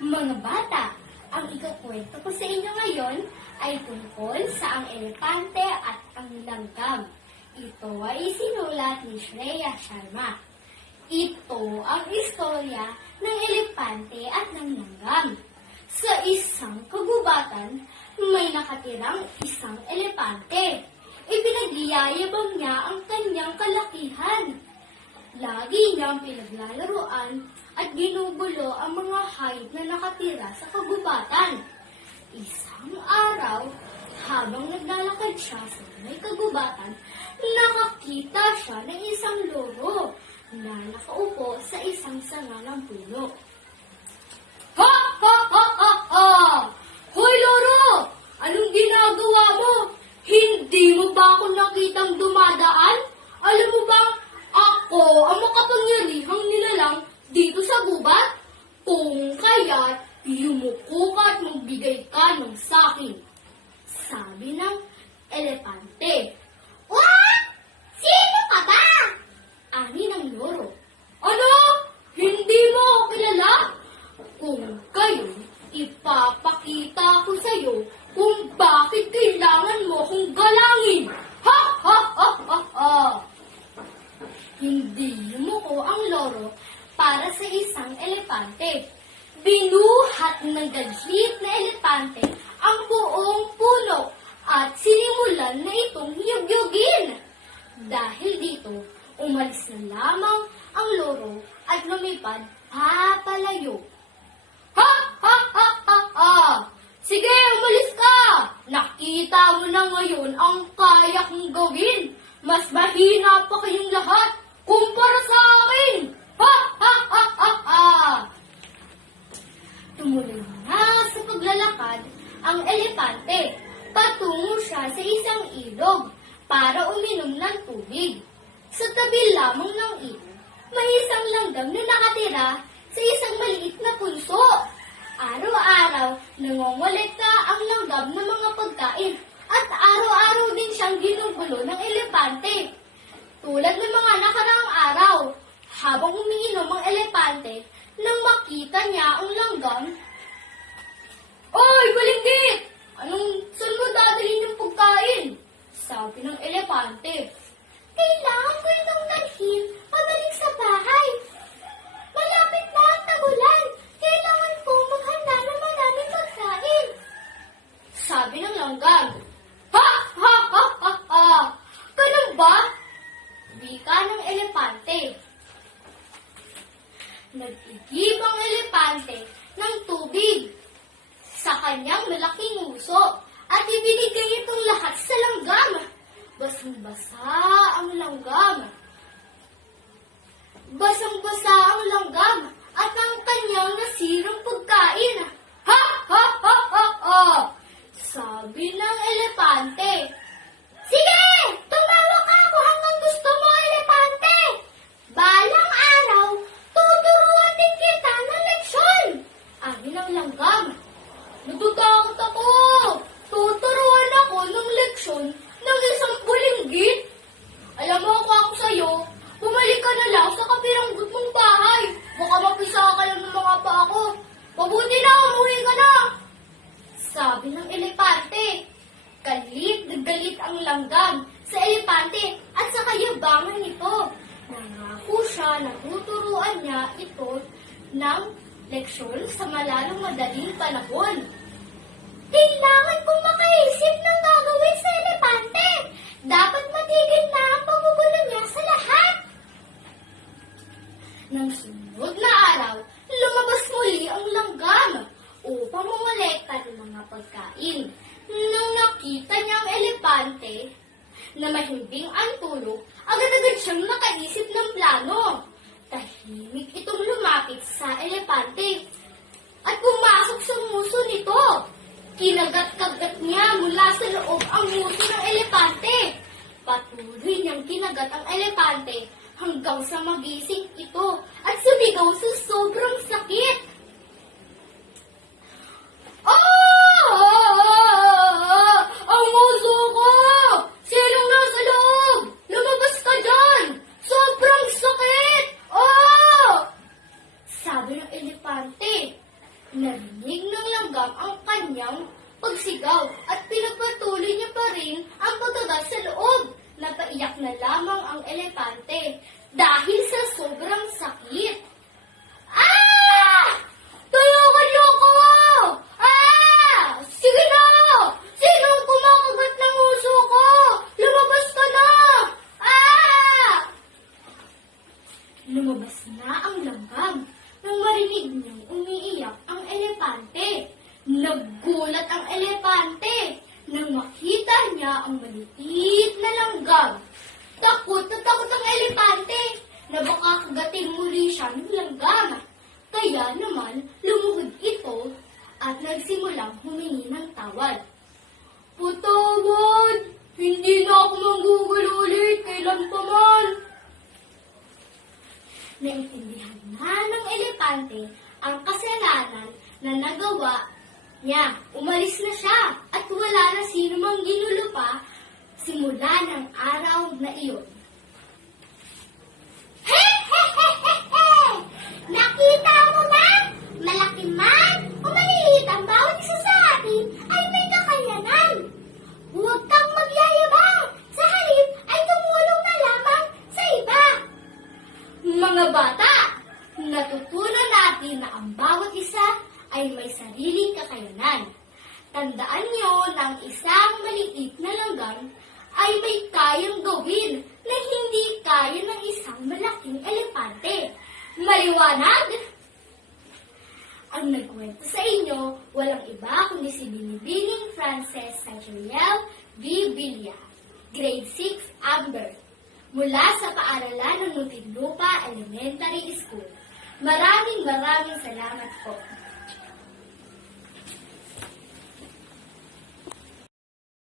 Mga bata, ang ikukwento ko sa inyo ngayon ay tungkol sa ang elepante at ang langgam. Ito ay sinulat ni Shreya Sharma. Ito ang istorya ng elepante at ng langgam. Sa isang kagubatan, may nakatirang isang elepante. Ipinagyayabang niya ang kanyang kalakihan. Lagi niyang pinaglalaroan at ginugulo ang mga hayop na nakatira sa kagubatan. Isang araw, habang naglalakad siya sa may kagubatan, nakakita siya ng isang loro na nakaupo sa isang sanga ng puno. Ha! Ha! Ha! Ha! Ha! Hoy, loro! Anong ginagawa mo? Hindi mo ba ako nakitang dumadaan? Alam mo ba, ako ang makapangyarihang nilalang dito sa gubat? Kung kaya't yumuko ka at magbigay ka ng sakin. Sabi ng elepante. What? Sino ka ba? Ani ng loro. Ano? Hindi mo ako kilala? Kung kayo, ipapakita ko sa iyo kung bakit kailangan mo akong galangin. Ha! Ha! Ha! Ha! Ha! Hindi yumuko ang loro para sa isang elepante. Binuhat ng gadlit na elepante ang buong puno at sinimulan na itong yugyugin. Dahil dito, umalis na lamang ang loro at lumipad papalayo. Ha! Ha! Ha! Ha! Ha! Sige, umalis ka! Nakita mo na ngayon ang kaya kong gawin. Mas mahina pa kayong lahat kumpara sa akin. Ha! Ha! Ha! Ha! Ha! Tumuloy na sa paglalakad ang elepante. Patungo siya sa isang ilog para uminom ng tubig. Sa tabi lamang ng ilog, may isang langgam na nakatira sa isang maliit na punso. Araw-araw, nangongolekta ang langgam ng mga pagkain at araw-araw din siyang ginugulo ng elepante. Tulad ng mga nakaraang araw, habang umiinom ang elepante, nang makita niya ang langgam, Oy, balinggit! Saan mo dadalhin yung pagkain? Sabi ng elepante. Kailangan ko itong dalhin pabalik sa bahay. Malapit na ang tagulan. Kailangan ko maghanda ng maraming pagkain. Sabi ng langgam. Ha! Ha! Ha! Ha! Ha! Ganun ba? Wika ng elepante. Nag-igib ang elepante ng tubig sa kanyang malaking uso at ibinigay itong lahat sa langgam. Basang-basa ang langgam. Basang-basa ang langgam at ang kanyang nasirang pagkain. Ha! Ha! Ha! Ha! Ha! Sabi ng elepante. Sige! Tumawa ka ako hanggang gusto mo, elepante! Balang araw, tuturuan din kita ng leksyon! Ani ng langgam. Natatakot ako! Tuturuan ako ng leksyon ng isang bulinggit. Alam mo ako sa'yo, bumalik ka na lang sa kapiranggot mong bahay. Baka mapisa ka lang ng mga paa ko. Mabuti na, umuwi ka na! Sabi ng elepante. Galit na galit ang langgam sa elepante at sa kayabangan nito. Nangako siya na tuturuan niya ito ng leksyon sa malalong madaling panahon. Kailangan kong makaisip ng gagawin sa elepante. Dapat matigil na ang paggugulo niya sa lahat. Nang sunod na araw, lumabas muli ang langgam upang mangolekta ng mga pagkain. Nang nakita niya ang elepante na mahimbing ang tulog, agad-agad siyang nakaisip ng plano. Tahimik itong lumapit sa elepante at pumasok sa nguso nito. Kinagat-kagat niya mula sa loob ang nguso ng elepante. Patuloy niyang kinagat ang elepante hanggang sa magising ito at sumigaw sa sobrang sakit. Ang nguso ko! Sinong nasa loob? Lumabas ka dyan! Sobrang sakit! Sabi ng elepante. Narinig ng langgam ang kanyang pagsigaw at pinagpatuloy niya pa rin ang pagkagat sa loob. Napaiyak na lamang ang elepante dahil sa sobrang sakit. Ah! Tulungan niyo ako! Ah! Sige na! Sinong kumakagat ng uso ko? Lumabas ka na! Ah! Lumabas na ang langgam nang marinig niyang umiiyak ang elepante. Naggulat ang elepante nang makita niya ang maliit na langgam. Takot na takot ang elepante na baka kagatin muli siya ng langgam. Kaya naman lumuhod ito at nagsimulang humingi ng tawad. Patawad! Hindi na ako manggugol ulit kailan pa man. Naintindihan na ng elepante ang kasalanan na nagawa niya. Umalis na siya at wala na sino mang ginulo pa simula ng araw na iyon. Nakita mo na? Malaki man o maliit ang bawat isa sa atin ay may kakayanan. Huwag kang magyayabang. Sa halip ay tumulong na lamang sa iba. Mga bata, natutunan natin na ang bawat isa ay may sariling kakayanan. Tandaan niyo na ang isang maliit na langgam ay may kayang gawin na hindi kaya ng isang malaking elepante. Maliwanag? Ang nagkwento sa inyo, walang iba kundi si Binibining Frances Sajuriel V. Villa, Grade 6, Amber, mula sa paaralan ng Muntinlupa Elementary School. Maraming salamat po.